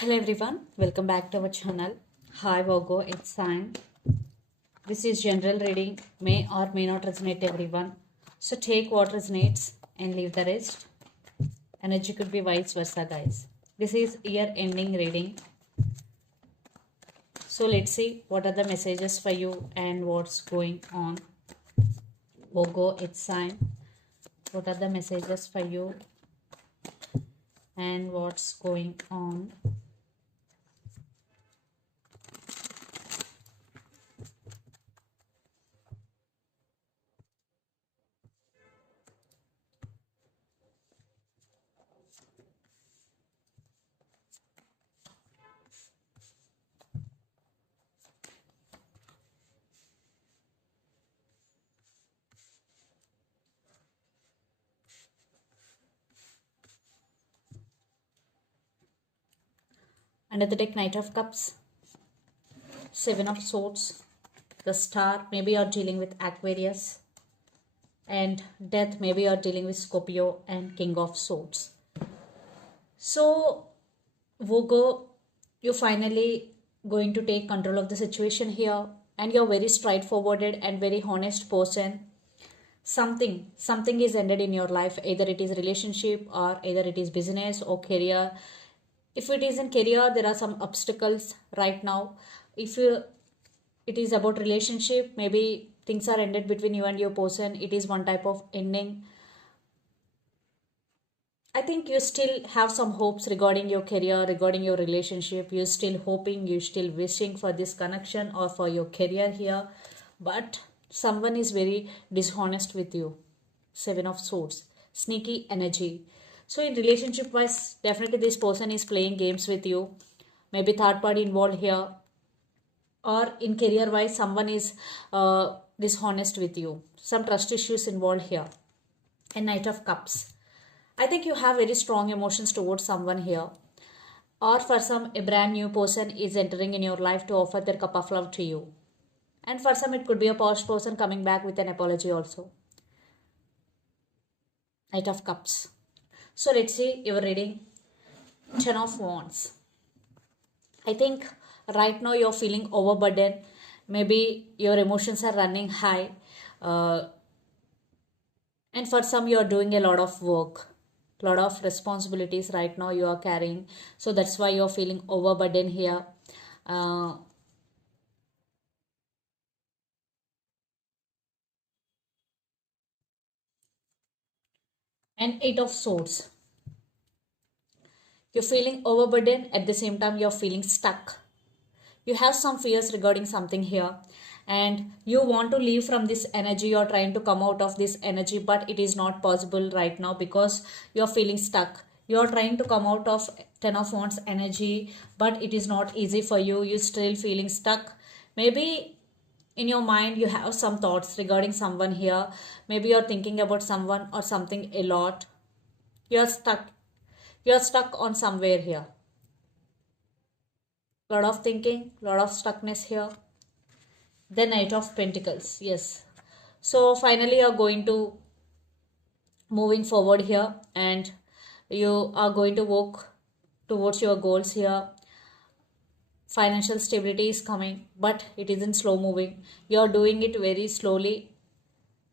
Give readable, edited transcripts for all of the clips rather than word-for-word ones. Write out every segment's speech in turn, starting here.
Hello everyone, welcome back to our channel. Hi Virgo, it's time. This is general reading, may or may not resonate everyone. So take what resonates and leave the rest. Energy could be vice versa, guys. This is year ending reading. So let's see what are the messages for you and what's going on. Virgo, it's time. What are the messages for you and what's going on? Under the deck, Knight of Cups, Seven of Swords, the Star. Maybe you're dealing with Aquarius, and Death. Maybe you're dealing with Scorpio, and King of Swords. So, Virgo, you're finally going to take control of the situation here, and you're very straightforward and very honest person. Something is ended in your life. Either it is relationship, or either it is business or career. If it is in career, there are some obstacles right now. If it is about relationship, maybe things are ended between you and your person. It is one type of ending. I think you still have some hopes regarding your career, regarding your relationship. You're still hoping, you're still wishing for this connection or for your career here. But someone is very dishonest with you. Seven of Swords. Sneaky energy. So in relationship wise, definitely this person is playing games with you. Maybe third party involved here. Or in career wise, someone is dishonest with you. Some trust issues involved here. And Knight of Cups. I think you have very strong emotions towards someone here. Or for some, a brand new person is entering in your life to offer their cup of love to you. And for some, it could be a posh person coming back with an apology also. Knight of Cups. So let's see your reading. Ten of Wands. I think right now you're feeling overburdened. Maybe your emotions are running high. And for some, you're doing a lot of work, lot of responsibilities right now you are carrying. So that's why you're feeling overburdened here. Uh, and Eight of Swords. You're feeling overburdened, at the same time you're feeling stuck. You have some fears regarding something here, and you want to leave from this energy. You're trying to come out of this energy, but it is not possible right now because you're feeling stuck. You're trying to come out of Ten of Wands energy, but it is not easy for you. You're still feeling stuck. Maybe in your mind you have some thoughts regarding someone here. Maybe you're thinking about someone or something a lot. You're stuck. You're stuck on somewhere here. Lot of thinking, lot of stuckness here. The Knight of Pentacles. Yes. So finally you're going to moving forward here, and you are going to work towards your goals here. Financial stability is coming, but it isn't slow moving. You're doing it very slowly,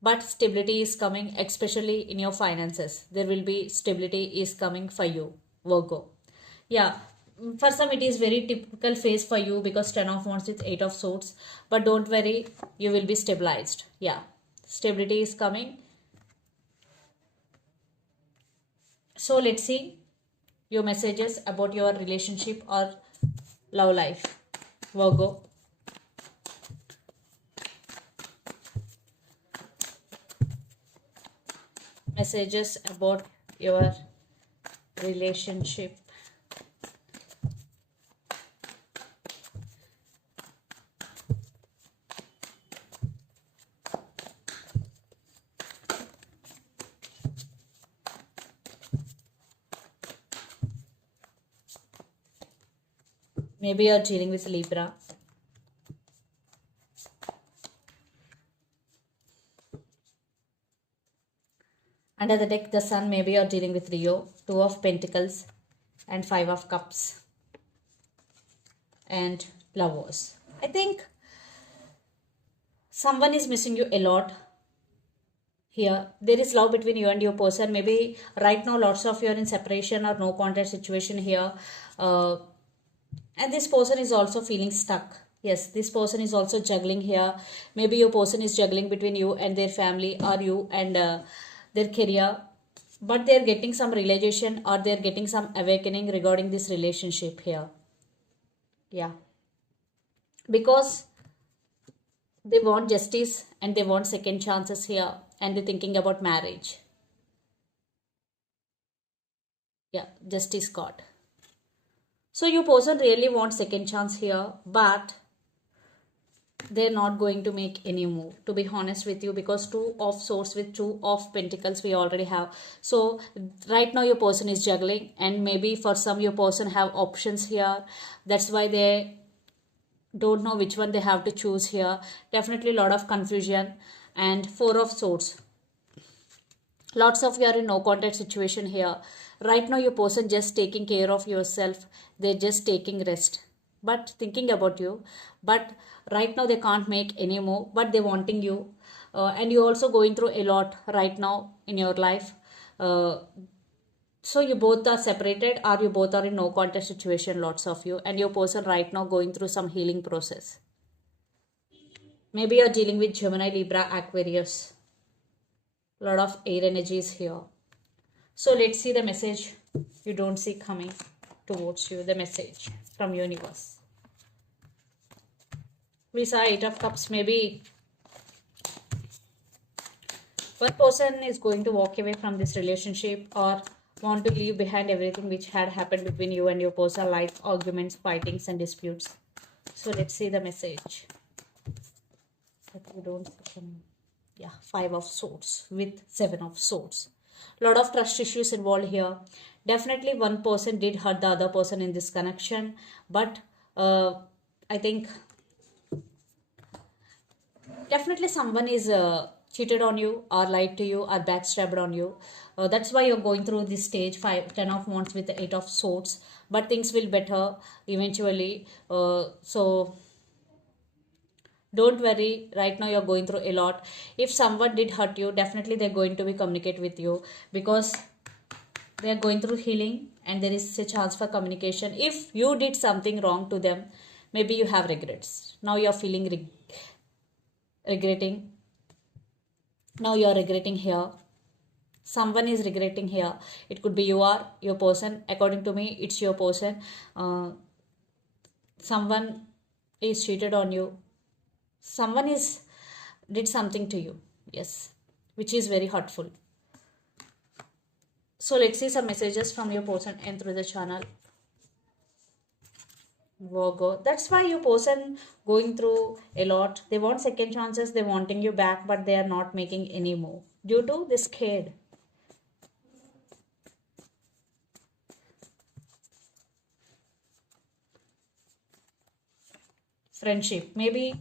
but stability is coming, especially in your finances. There will be stability is coming for you, Virgo. Yeah, for some it is very typical phase for you because Ten of Wands with Eight of Swords. But don't worry, you will be stabilized. Yeah, stability is coming. So let's see your messages about your relationship or love life, Virgo. Messages about your relationship. Maybe you're dealing with Libra. Under the deck, the Sun. Maybe you're dealing with Rio. Two of Pentacles and Five of Cups. and Lovers. I think someone is missing you a lot here. There is love between you and your person. Maybe right now lots of you are in separation or no contact situation here. Uh, and this person is also feeling stuck. Yes, this person is also juggling here. Maybe your person is juggling between you and their family, or you and their career, but they're getting some realization or they're getting some awakening regarding this relationship here. Yeah, because they want justice and they want second chances here, and they're thinking about marriage. Yeah, justice card. So your person really wants second chance here, but they're not going to make any move, to be honest with you, because two of swords with two of pentacles we already have. So right now your person is juggling, and maybe for some your person have options here. That's why they don't know which one they have to choose here. Definitely a lot of confusion. And four of swords, lots of you are in no contact situation here. Right now your person just taking care of yourself, they're just taking rest but thinking about you. But right now they can't make any move, but they're wanting you. And you're also going through a lot right now in your life. uh, so you both are separated, or you both are in no contact situation, lots of you, and your person right now going through some healing process. Maybe you're dealing with Gemini, Libra, Aquarius. A lot of air energies here. So let's see the message you don't see coming towards you, the message from universe. We saw Eight of Cups. Maybe one person is going to walk away from this relationship or want to leave behind everything which had happened between you and your person, like arguments, fightings, and disputes. So let's see the message. But we don't see coming. Yeah, Five of Swords with Seven of Swords. Lot of trust issues involved here. Definitely one person did hurt the other person in this connection, but I think definitely someone is cheated on you or lied to you or backstabbed on you. That's why you're going through this stage. 10 of Wands with the Eight of Swords, but things will better eventually. So don't worry, right now you're going through a lot. If someone did hurt you, definitely they're going to be communicate with you, because they are going through healing and there is a chance for communication. If you did something wrong to them, maybe you have regrets. Now you're feeling regretting. Now you're regretting here. Someone is regretting here. It could be you are your person. According to me, it's your person. Someone is cheated on you. Someone is did something to you. Yes, which is very hurtful. So let's see some messages from your person and through the channel. Virgo. That's why your person going through a lot. They want second chances. They're wanting you back, but they are not making any move due to this scared. Friendship. Maybe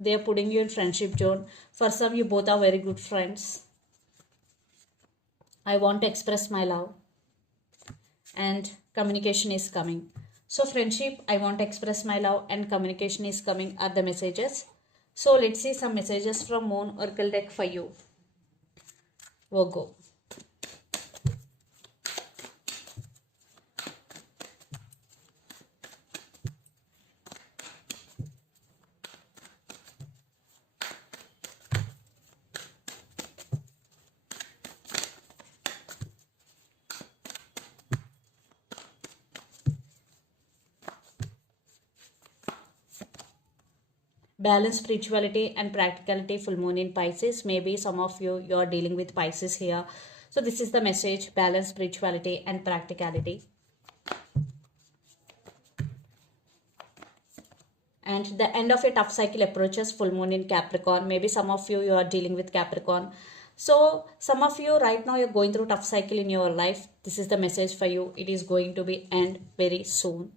they are putting you in friendship zone. For some, you both are very good friends. I want to express my love, and communication is coming. So friendship, I want to express my love, and communication is coming are the messages. So let's see some messages from Moon Oracle deck for you, Virgo. Balance spirituality and practicality, full moon in Pisces. Maybe some of you are dealing with Pisces here. So this is the message: balance spirituality and practicality. And the end of a tough cycle approaches, full moon in Capricorn. Maybe some of you are dealing with Capricorn. So some of you right now you're going through tough cycle in your life. This is the message for you. It is going to be end very soon.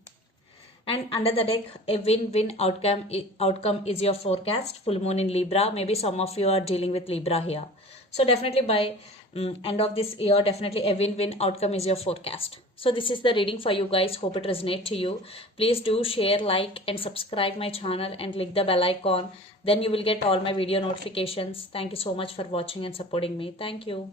And under the deck, a win-win outcome is your forecast. Full moon in Libra. Maybe some of you are dealing with Libra here. So definitely by end of this year, definitely a win-win outcome is your forecast. So this is the reading for you guys. Hope it resonate to you. Please do share, like and subscribe my channel and click the bell icon. Then you will get all my video notifications. Thank you so much for watching and supporting me. Thank you.